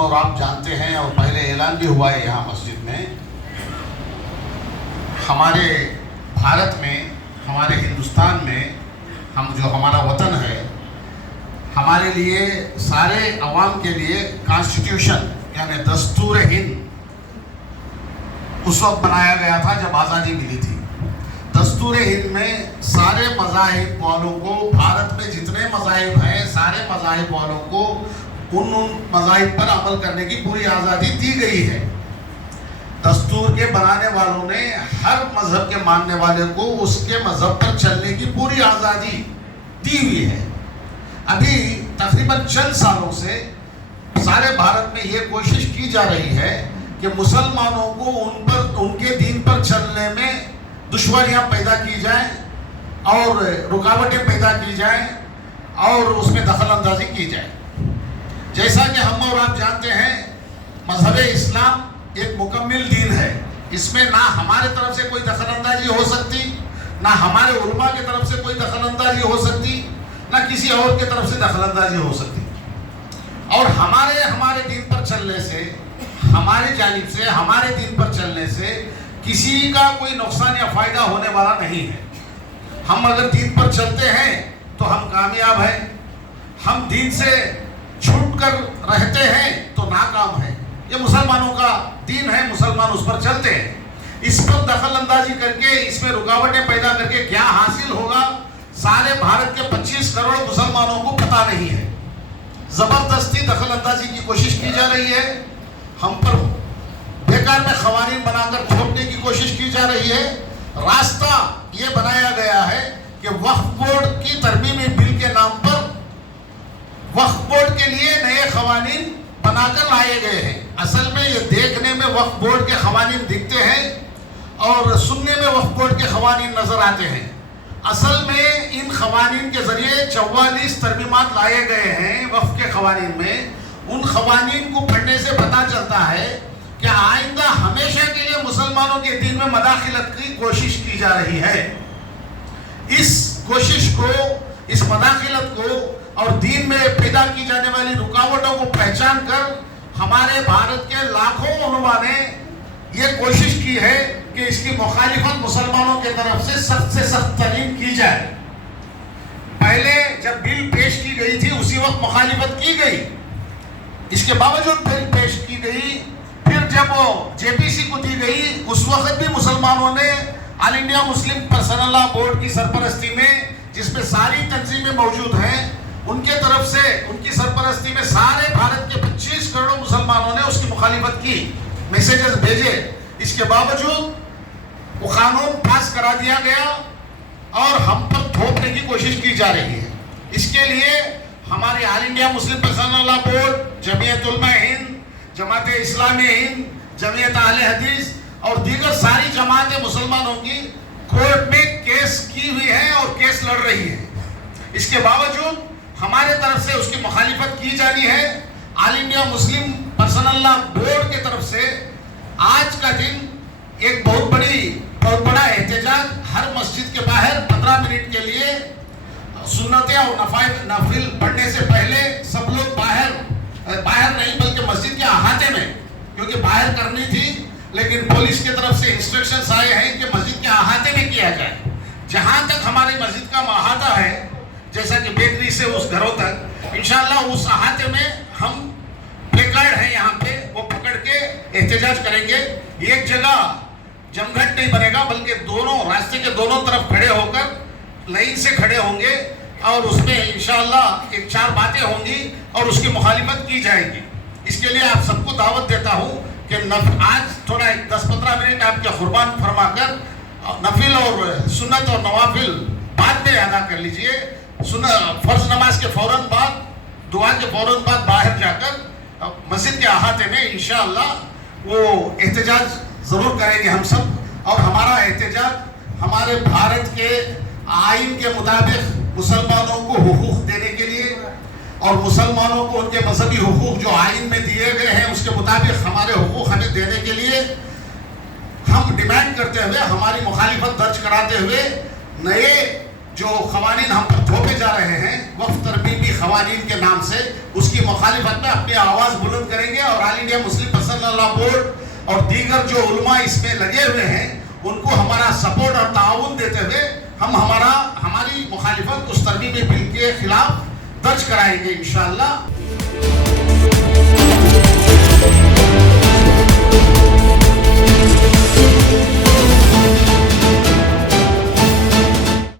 ہم اور آپ جانتے ہیں اور پہلے اعلان بھی ہوا ہے یہاں مسجد میں، ہمارے بھارت میں، ہمارے ہندوستان میں، جو ہمارا وطن ہے، ہمارے لیے سارے عوام کے لیے کانسٹیٹیوشن یعنی دستور ہند اس وقت بنایا گیا تھا جب آزادی ملی تھی۔ دستور ہند میں سارے مذاہب والوں کو، بھارت میں جتنے مذاہب ہیں سارے مذاہب والوں کو ان مذاہب پر عمل کرنے کی پوری آزادی دی گئی ہے۔ دستور کے بنانے والوں نے ہر مذہب کے ماننے والے کو اس کے مذہب پر چلنے کی پوری آزادی دی ہوئی ہے۔ ابھی تقریباً چند سالوں سے سارے بھارت میں یہ کوشش کی جا رہی ہے کہ مسلمانوں کو ان کے دین پر چلنے میں دشواریاں پیدا کی جائیں اور رکاوٹیں پیدا کی جائیں اور اس میں دخل اندازی کی جائے۔ جیسا کہ ہم اور آپ جانتے ہیں، مذہب اسلام ایک مکمل دین ہے۔ اس میں نہ ہمارے طرف سے کوئی دخل اندازی ہو سکتی، نہ ہمارے علماء کی طرف سے کوئی دخل اندازی ہو سکتی، نہ کسی اور کی طرف سے دخل اندازی ہو سکتی۔ اور ہمارے دین پر چلنے سے، ہماری جانب سے، ہمارے دین پر چلنے سے کسی کا کوئی نقصان یا فائدہ ہونے والا نہیں ہے۔ ہم اگر دین پر چلتے ہیں تو ہم کامیاب ہیں، ہم دین سے چھوٹ کر رہتے ہیں تو ناکام ہیں۔ یہ مسلمانوں کا دین ہے، مسلمان اس پر چلتے ہیں۔ اس پر دخل اندازی کر کے، اس میں رکاوٹیں پیدا کر کے کیا حاصل ہوگا، سارے بھارت کے 25 کروڑ مسلمانوں کو پتہ نہیں ہے۔ زبردستی دخل اندازی کی کوشش کی جا رہی ہے، ہم پر بیکار میں قوانین بنا کر تھوپنے کی کوشش کی جا رہی ہے۔ راستہ یہ بنایا گیا ہے کہ وقف بورڈ کی ترمیمی بل کے نام پر وقف بورڈ کے لیے نئے قوانین بنا کر لائے گئے ہیں۔ اصل میں یہ دیکھنے میں وقف بورڈ کے قوانین دکھتے ہیں اور سننے میں وقف بورڈ کے قوانین نظر آتے ہیں۔ اصل میں ان قوانین کے ذریعے 44 ترمیمات لائے گئے ہیں وقف کے قوانین میں۔ ان قوانین کو پڑھنے سے پتہ چلتا ہے کہ آئندہ ہمیشہ کے لیے مسلمانوں کے دین میں مداخلت کی کوشش کی جا رہی ہے۔ اس کوشش کو، اس مداخلت کو اور دین میں پیدا کی جانے والی رکاوٹوں کو پہچان کر ہمارے بھارت کے لاکھوں علماء نے یہ کوشش کی ہے کہ اس کی مخالفت مسلمانوں کی طرف سے سخت ترین کی جائے۔ پہلے جب بل پیش کی گئی تھی اسی وقت مخالفت کی گئی، اس کے باوجود بل پیش کی گئی۔ پھر جب وہ JPC کو دی گئی اس وقت بھی مسلمانوں نے آل انڈیا مسلم پرسنل لا بورڈ کی سرپرستی میں، جس میں ساری تنظیمیں موجود ہیں، ان کے طرف سے، ان کی سرپرستی میں سارے بھارت کے 25 کروڑ مسلمانوں نے اس کی مخالفت کی، میسیجز بھیجے۔ اس کے باوجود وہ قانون پاس کرا دیا گیا اور ہم پر تھوپنے کی کوشش کی جا رہی ہے۔ اس کے لیے ہماری آل انڈیا مسلم پرسنل لا بورڈ، جمعیت علماء ہند، جماعت اسلامی ہند، جمعیت اہل حدیث اور دیگر ساری جماعتیں مسلمانوں کی کورٹ میں کیس کی ہوئی ہے اور کیس لڑ رہی ہے۔ اس کے باوجود ہمارے طرف سے اس کی مخالفت کی جانی ہے۔ آل انڈیا مسلم پرسنل لا بورڈ کی طرف سے آج کا دن ایک بہت بڑا احتجاج، ہر مسجد کے باہر 15 منٹ کے لیے سنتیں اور نفل پڑھنے سے پہلے سب لوگ باہر نہیں بلکہ مسجد کے احاطے میں، کیونکہ باہر کرنی تھی لیکن پولیس کی طرف سے انسٹرکشنز آئے ہیں کہ مسجد کے احاطے میں کیا جائے۔ جہاں تک ہماری مسجد کا احاطہ ہے، جیسا کہ بیکری سے اس گھروں تک، انشاءاللہ اس احاطے میں ہم پلیکارڈ ہیں یہاں پہ، وہ پکڑ کے احتجاج کریں گے۔ ایک جگہ جمگھٹ نہیں بنے گا بلکہ دونوں راستے کے دونوں طرف کھڑے ہو کر لائن سے کھڑے ہوں گے اور اس میں انشاءاللہ ایک 4 باتیں ہوں گی اور اس کی مخالفت کی جائے گی۔ اس کے لیے آپ سب کو دعوت دیتا ہوں کہ آج تھوڑا 10-15 منٹ آپ کے قربان فرما کر نفل اور سنت اور نوافل بعد میں ادا کر لیجئے۔ فرض نماز کے فوراً بعد، دعا کے فوراً بعد باہر جا کر مسجد کے احاطے میں انشاءاللہ وہ احتجاج ضرور کریں گے ہم سب۔ اور ہمارا احتجاج ہمارے بھارت کے آئین کے مطابق مسلمانوں کو حقوق دینے کے لیے اور مسلمانوں کو ان کے مذہبی حقوق جو آئین میں دیے گئے ہیں اس کے مطابق ہمارے حقوق ہمیں دینے کے لیے ہم ڈیمانڈ کرتے ہوئے، ہماری مخالفت درج کراتے ہوئے، نئے جو قوانین ہم پر تھوپے جا رہے ہیں وقف ترمیمی قوانین کے نام سے، اس کی مخالفت میں اپنی آواز بلند کریں گے، اور آل انڈیا مسلم پرسنل لا بورڈ اور دیگر جو علماء اس میں لگے ہوئے ہیں ان کو ہمارا سپورٹ اور تعاون دیتے ہوئے ہم ہماری مخالفت اس ترمیمی بل کے خلاف درج کرائیں گے انشاءاللہ۔